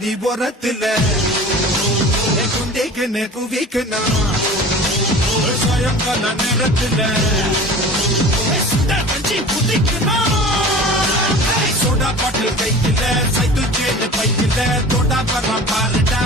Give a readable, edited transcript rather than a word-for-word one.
பாதி ஓரத்துல குண்டிக்குன்னு குவிக்கணும் சாயங்கால நேரத்துல சோடா பாட்டில் கையில சைக்கிள் சேரு பைக்கில தோடா பரம் பாருடா